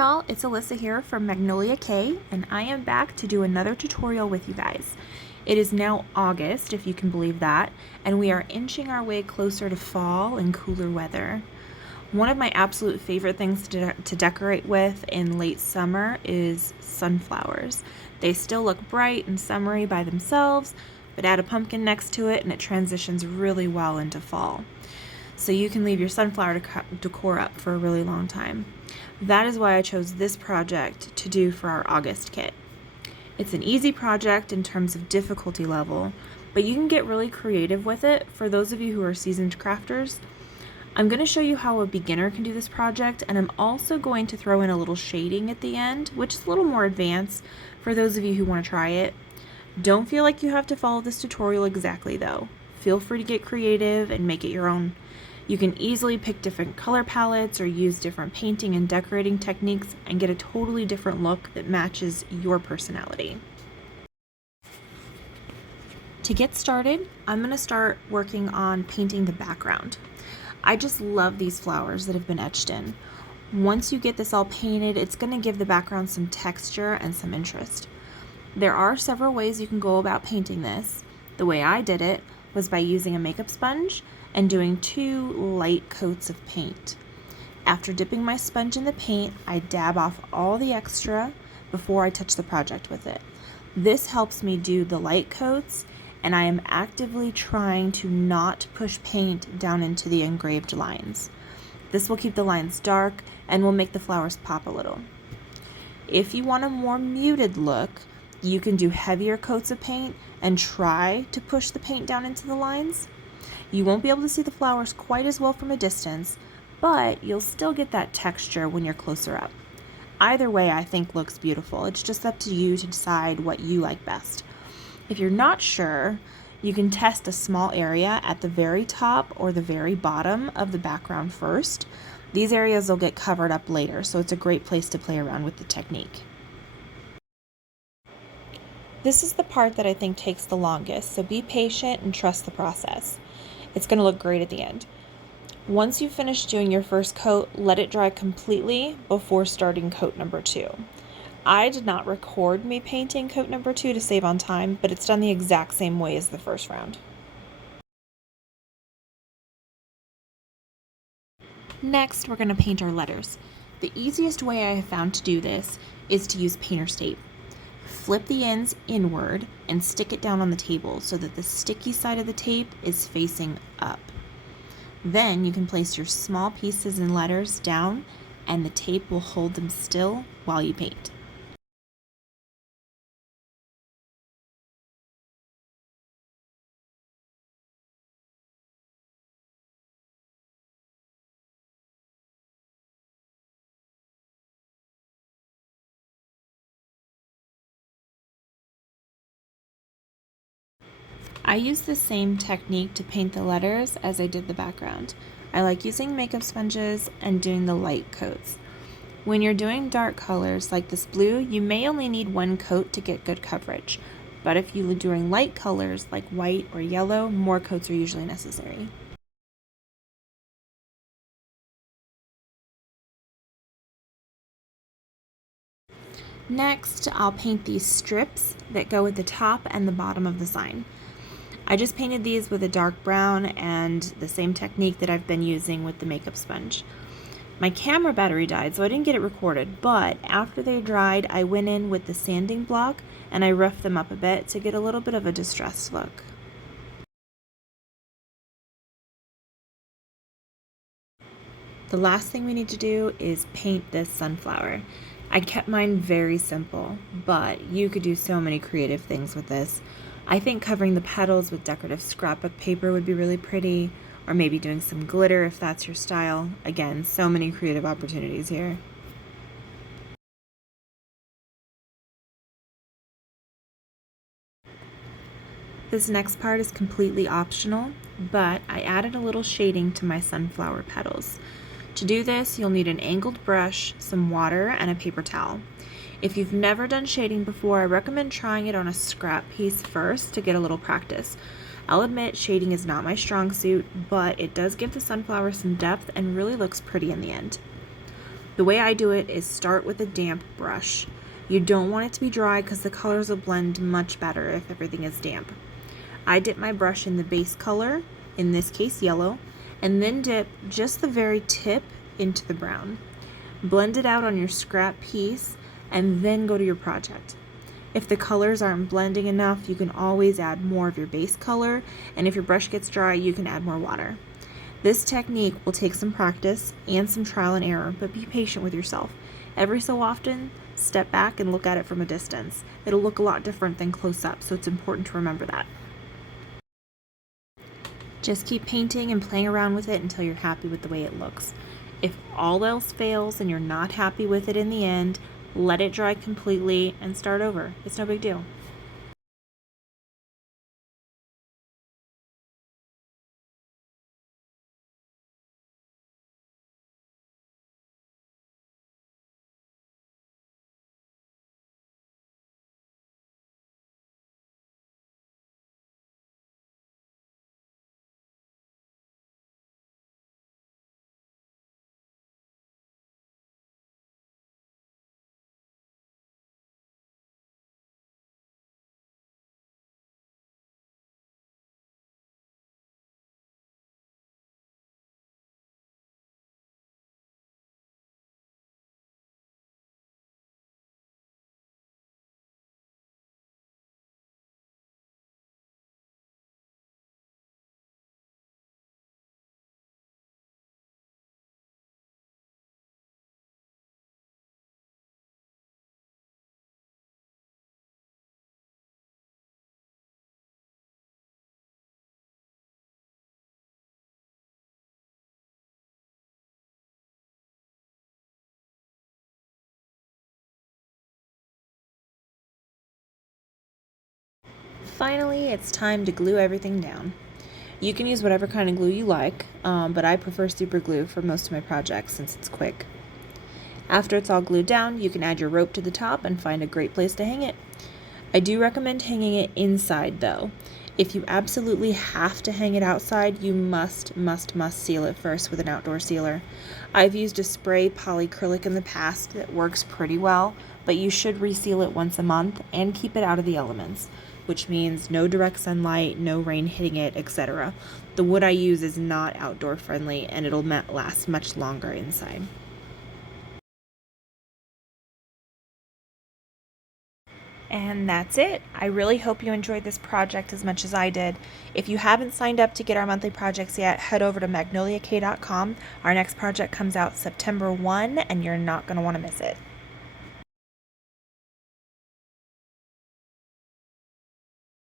y'all, it's Alyssa here from Magnolia K, and I am back to do another tutorial with you guys. It is now August, if you can believe that, and we are inching our way closer to fall and cooler weather. One of my absolute favorite things to decorate with in late summer is sunflowers. They still look bright and summery by themselves, but add a pumpkin next to it and it transitions really well into fall. So you can leave your sunflower decor up for a really long time. That is why I chose this project to do for our August kit. It's an easy project in terms of difficulty level, but you can get really creative with it for those of you who are seasoned crafters. I'm going to show you how a beginner can do this project, and I'm also going to throw in a little shading at the end, which is a little more advanced for those of you who want to try it. Don't feel like you have to follow this tutorial exactly though. Feel free to get creative and make it your own. You can easily pick different color palettes or use different painting and decorating techniques and get a totally different look that matches your personality. To get started, I'm going to start working on painting the background. I just love these flowers that have been etched in. Once you get this all painted, it's going to give the background some texture and some interest. There are several ways you can go about painting this. The way I did it was by using a makeup sponge and doing 2 light coats of paint. After dipping my sponge in the paint, I dab off all the extra before I touch the project with it. This helps me do the light coats, and I am actively trying to not push paint down into the engraved lines. This will keep the lines dark and will make the flowers pop a little. If you want a more muted look, you can do heavier coats of paint and try to push the paint down into the lines. You won't be able to see the flowers quite as well from a distance, but you'll still get that texture when you're closer up. Either way, I think looks beautiful. It's just up to you to decide what you like best. If you're not sure, you can test a small area at the very top or the very bottom of the background first. These areas will get covered up later, so it's a great place to play around with the technique. This is the part that I think takes the longest, so be patient and trust the process. It's going to look great at the end. Once you've finished doing your first coat, let it dry completely before starting coat number 2. I did not record me painting coat number 2 to save on time, but it's done the exact same way as the first round. Next, we're going to paint our letters. The easiest way I have found to do this is to use painter's tape. Flip the ends inward and stick it down on the table so that the sticky side of the tape is facing up. Then you can place your small pieces and letters down and the tape will hold them still while you paint. I use the same technique to paint the letters as I did the background. I like using makeup sponges and doing the light coats. When you're doing dark colors like this blue, you may only need 1 coat to get good coverage. But if you're doing light colors like white or yellow, more coats are usually necessary. Next, I'll paint these strips that go at the top and the bottom of the sign. I just painted these with a dark brown and the same technique that I've been using with the makeup sponge. My camera battery died, so I didn't get it recorded, but after they dried, I went in with the sanding block and I roughed them up a bit to get a little bit of a distressed look. The last thing we need to do is paint this sunflower. I kept mine very simple, but you could do so many creative things with this. I think covering the petals with decorative scrapbook paper would be really pretty, or maybe doing some glitter if that's your style. Again, so many creative opportunities here. This next part is completely optional, but I added a little shading to my sunflower petals. To do this, you'll need an angled brush, some water, and a paper towel. If you've never done shading before, I recommend trying it on a scrap piece first to get a little practice. I'll admit shading is not my strong suit, but it does give the sunflower some depth and really looks pretty in the end. The way I do it is start with a damp brush. You don't want it to be dry because the colors will blend much better if everything is damp. I dip my brush in the base color, in this case yellow, and then dip just the very tip into the brown. Blend it out on your scrap piece and then go to your project. If the colors aren't blending enough, you can always add more of your base color, and if your brush gets dry, you can add more water. This technique will take some practice and some trial and error, but be patient with yourself. Every so often, step back and look at it from a distance. It'll look a lot different than close up, so it's important to remember that. Just keep painting and playing around with it until you're happy with the way it looks. If all else fails and you're not happy with it in the end, let it dry completely and start over. It's no big deal. Finally, it's time to glue everything down. You can use whatever kind of glue you like, but I prefer super glue for most of my projects since it's quick. After it's all glued down, you can add your rope to the top and find a great place to hang it. I do recommend hanging it inside though. If you absolutely have to hang it outside, you must seal it first with an outdoor sealer. I've used a spray polyacrylic in the past that works pretty well, but you should reseal it once a month and keep it out of the elements, which means no direct sunlight, no rain hitting it, etc. The wood I use is not outdoor friendly and it'll last much longer inside. And that's it. I really hope you enjoyed this project as much as I did. If you haven't signed up to get our monthly projects yet, head over to magnoliak.com. Our next project comes out September 1, and you're not going to want to miss it.